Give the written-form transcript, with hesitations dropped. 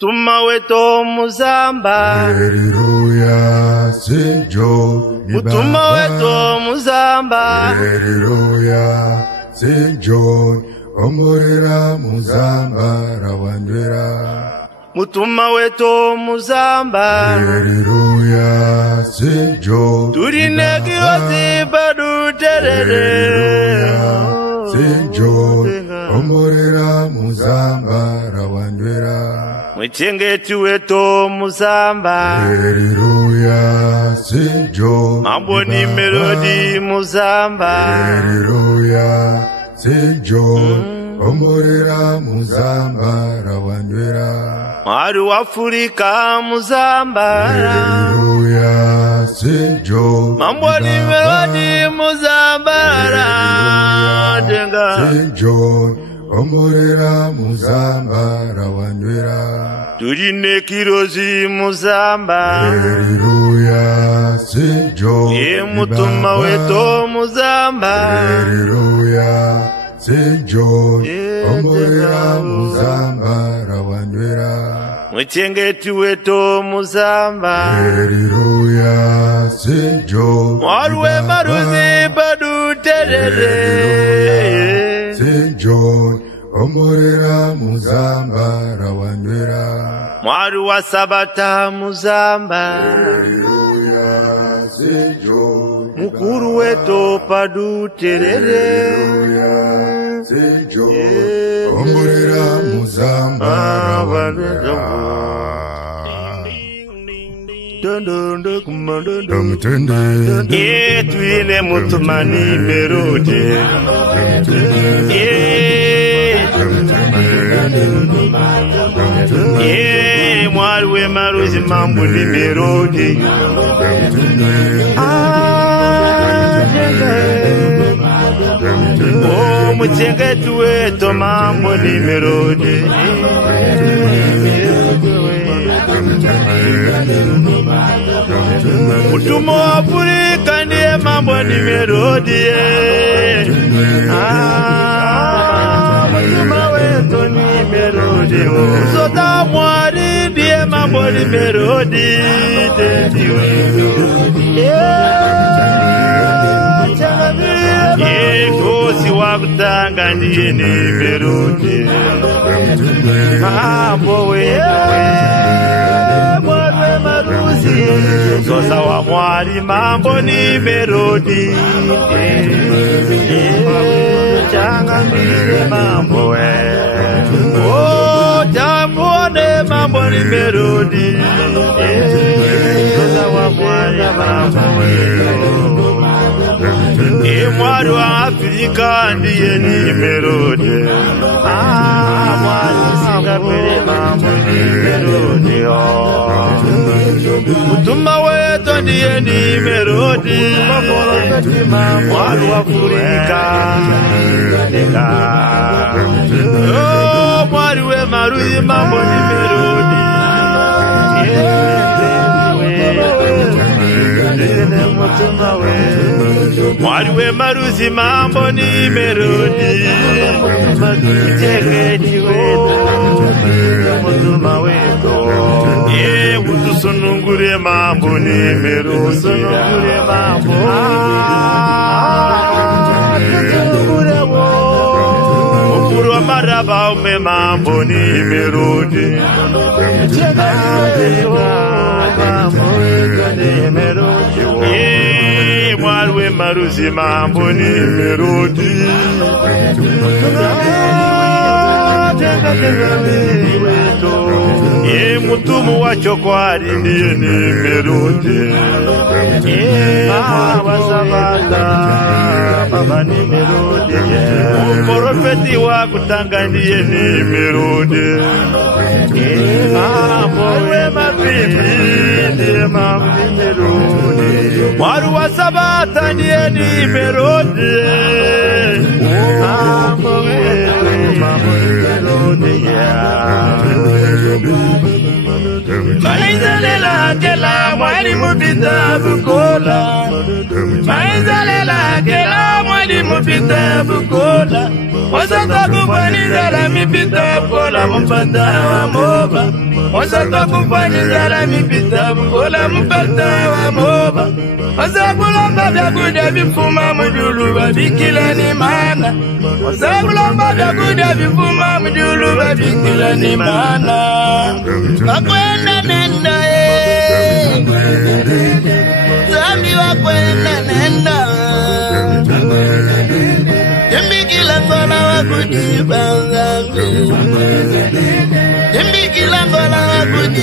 Mutuma wetu muzamba. Hallelujah, Saint John. Mutuma wetu muzamba. Hallelujah, Saint John. Omorera muzamba rawandwera. Mutuma wetu muzamba. Hallelujah, Saint John. Turine kiyosi badu terere. Saint John. Omorera muzamba rawandwera. Mwichengeti wetu muzamba. Hallelujah, Saint John. Mambo ni melodi muzamba. Hallelujah, Saint John. Omorera muzamba rawandwera. Maru Afrika muzamba. Hallelujah, Saint John. Mambo ni melodi muzamba. Saint John. Omorera muzamba rawandwera. Turine kirozi muzamba. Hallelujah, Saint John. Mutuma wetu muzamba. Hallelujah, Saint John. Omorera muzamba rawandwera. Mwichengeti wetu muzamba. Hallelujah, Saint John. Marwe maruzi badu terere. Saint John. Omorera muzamba rawandwera. Maru wa sabata muzamba. Hallelujah, Saint John. Mukuru wetu padu terere. Hallelujah, Saint John. Omorera muzamba rawandwera. Tuine mutumani merode. Mwarwe maruzi mambo ni merode. Mwichengeti wetu mambo ni merode. Mutuma wa Afrika ndiye mambo ni melodi. Mutuma wetu ni melodi. Sota mwari ndiye mambo ni melodi. Kosi wa kutanga ndiye ni melodi. Mambo wetu Sosa wa mwari mambo ni melodi. Changa mbile mambo we. Chambone mambo ni melodi. Sosa wa mwari mambo we. Mwari wa Afrika ndiye ni melodi. Mwari Singapore mambo ni melodi. Mutuma wetu ndiye ni melodi. Mwari wa Afrika. Mwari we maruzi mambo ni melodi. Mwari we maruzi mambo ni melodi. Mwichengeti wetu mutuma wetu. Utusunungure mambo ni melodi. Usunungure mambo. Mukuru wa maraba ume mambo ni melodi. Mwari we maruzi mambo ni melodi. Mutumu wa chokwari ndiye ni melodi. Wasabata baba ni melodi. Profeti wa kutanga ndiye ni melodi. Mwe mabibi ndiye mambo ni melodi. Mwari wa sabata ndiye ni melodi. Mambo ni melodi. Maizalela kela mwari mupita bukola. Maizalela kela mwari mupita bukola. Wasata kubani zala mipita bukola. Mpata wa moba Osaka mufani zara mi pitabu Ola mpata wa moba Osakula mbada kuda bifuma mjulu Babikila ni mana Osakula mbada kuda bifuma mjulu Babikila ni mana Wakwenda nenda Zami wakwenda nenda Yembikila ngola wakudibanga Yembikila ngola wakudibanga